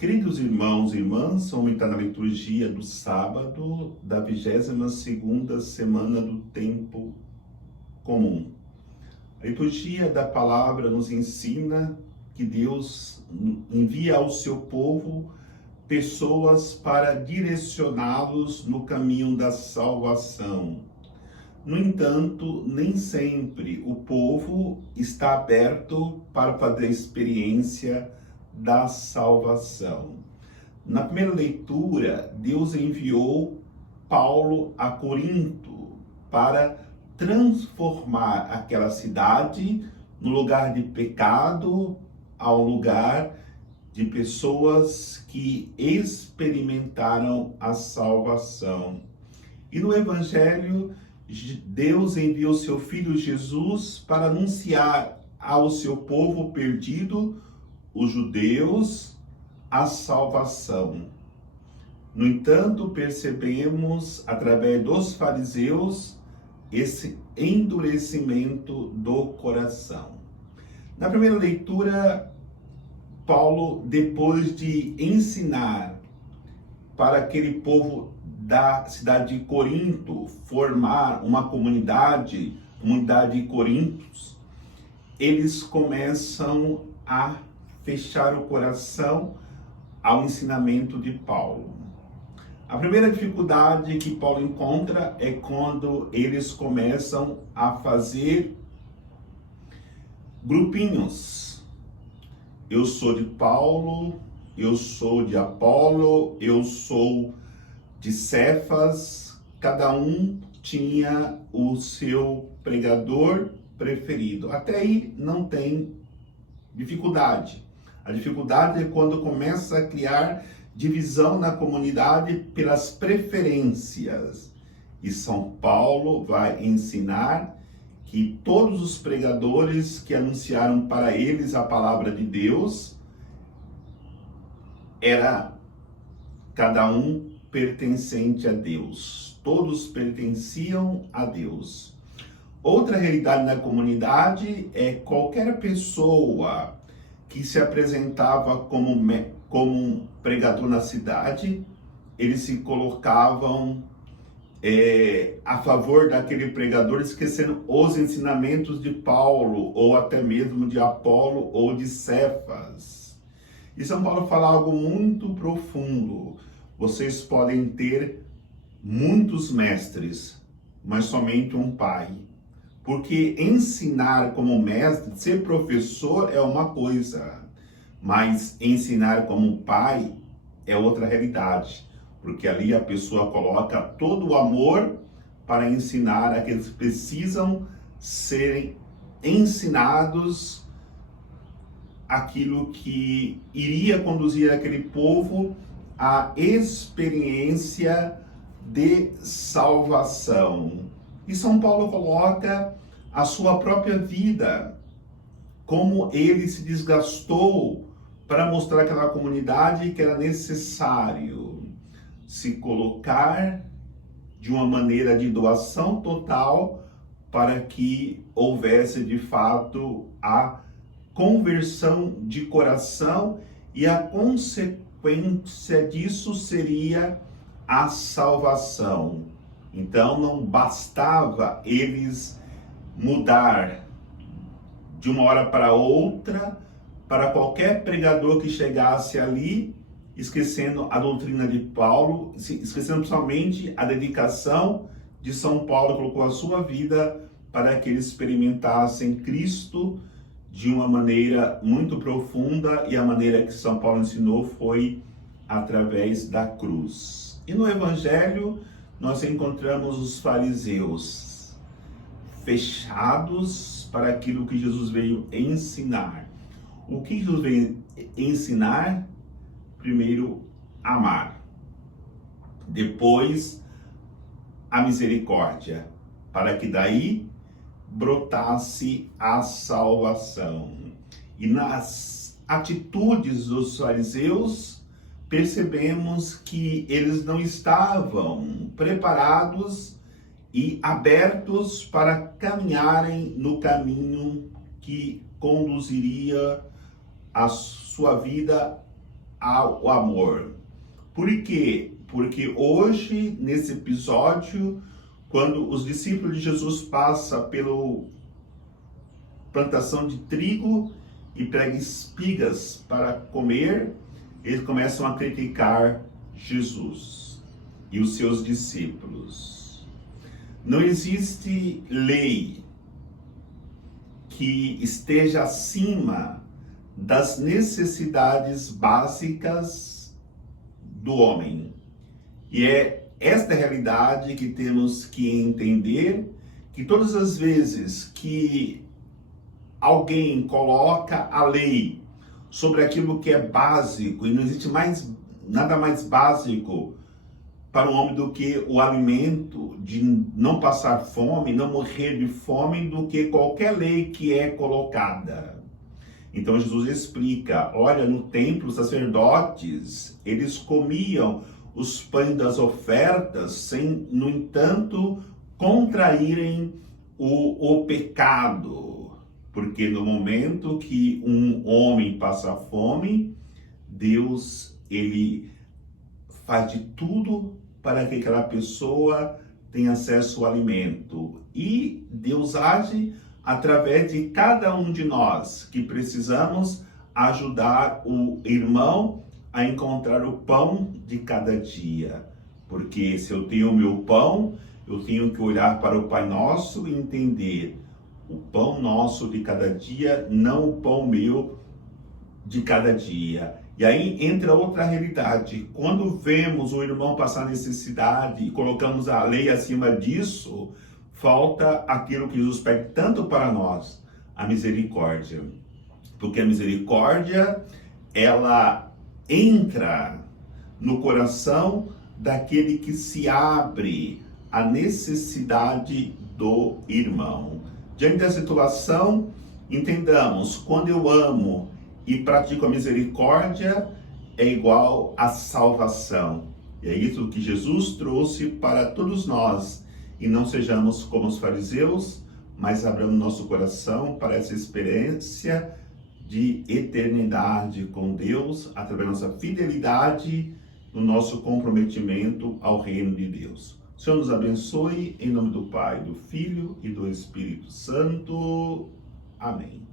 Queridos irmãos e irmãs, vamos entrar na liturgia do sábado da 22ª semana do tempo comum. A liturgia da palavra nos ensina que Deus envia ao seu povo pessoas para direcioná-los no caminho da salvação. No entanto, nem sempre o povo está aberto para fazer a experiência da salvação. Na primeira leitura, Deus enviou Paulo a Corinto para transformar aquela cidade no lugar de pecado ao lugar de pessoas que experimentaram a salvação. E no Evangelho, Deus enviou seu Filho Jesus para anunciar ao seu povo perdido, os judeus, a salvação. No entanto, percebemos, através dos fariseus, esse endurecimento do coração. Na primeira leitura, Paulo, depois de ensinar para aquele povo da cidade de Corinto formar uma comunidade de Corintos, eles começam a fechar o coração ao ensinamento de Paulo. A primeira dificuldade que Paulo encontra é quando eles começam a fazer grupinhos. Eu sou de Paulo, eu sou de Apolo, eu sou de Cefas. Cada um tinha o seu pregador preferido. Até aí não tem dificuldade. A dificuldade é quando começa a criar divisão na comunidade pelas preferências. E São Paulo vai ensinar que todos os pregadores que anunciaram para eles a palavra de Deus era cada um pertencente a Deus. Todos pertenciam a Deus. Outra realidade na comunidade é qualquer pessoa que se apresentava como um pregador na cidade, eles se colocavam a favor daquele pregador, esquecendo os ensinamentos de Paulo, ou até mesmo de Apolo ou de Cefas. E São Paulo fala algo muito profundo. Vocês podem ter muitos mestres, mas somente um pai. Porque ensinar como mestre, ser professor é uma coisa, mas ensinar como pai é outra realidade. Porque ali a pessoa coloca todo o amor para ensinar aqueles que precisam serem ensinados aquilo que iria conduzir aquele povo à experiência de salvação. E São Paulo coloca a sua própria vida, como ele se desgastou para mostrar àquela comunidade que era necessário se colocar de uma maneira de doação total para que houvesse de fato a conversão de coração, e a consequência disso seria a salvação. Então não bastava eles mudar de uma hora para outra para qualquer pregador que chegasse ali, esquecendo a doutrina de Paulo, esquecendo somente a dedicação de São Paulo, colocou a sua vida para que eles experimentassem Cristo de uma maneira muito profunda, e a maneira que São Paulo ensinou foi através da cruz. E no Evangelho nós encontramos os fariseus fechados para aquilo que Jesus veio ensinar. O que Jesus veio ensinar? Primeiro, amar. Depois, a misericórdia, para que daí brotasse a salvação. E nas atitudes dos fariseus, percebemos que eles não estavam preparados e abertos para caminharem no caminho que conduziria a sua vida ao amor. Por quê? Porque hoje, nesse episódio, quando os discípulos de Jesus passam pela plantação de trigo e pegam espigas para comer, eles começam a criticar Jesus e os seus discípulos. Não existe lei que esteja acima das necessidades básicas do homem. E é esta realidade que temos que entender, que todas as vezes que alguém coloca a lei sobre aquilo que é básico, e não existe nada mais básico para o homem do que o alimento, de não passar fome, não morrer de fome, do que qualquer lei que é colocada. Então Jesus explica, olha, no templo os sacerdotes, eles comiam os pães das ofertas sem, no entanto, contraírem o pecado. Porque no momento que um homem passa fome, Deus, ele faz de tudo para que aquela pessoa tenha acesso ao alimento. E Deus age através de cada um de nós, que precisamos ajudar o irmão a encontrar o pão de cada dia. Porque se eu tenho o meu pão, eu tenho que olhar para o Pai Nosso e entender o pão nosso de cada dia, não o pão meu de cada dia. E aí entra outra realidade. Quando vemos o irmão passar necessidade e colocamos a lei acima disso, falta aquilo que Jesus pede tanto para nós, a misericórdia. Porque a misericórdia, ela entra no coração daquele que se abre à necessidade do irmão. Diante da situação, entendamos, quando eu amo e pratico a misericórdia, é igual à salvação. E é isso que Jesus trouxe para todos nós. E não sejamos como os fariseus, mas abramos nosso coração para essa experiência de eternidade com Deus, através da nossa fidelidade, no nosso comprometimento ao reino de Deus. O Senhor nos abençoe, em nome do Pai, do Filho e do Espírito Santo. Amém.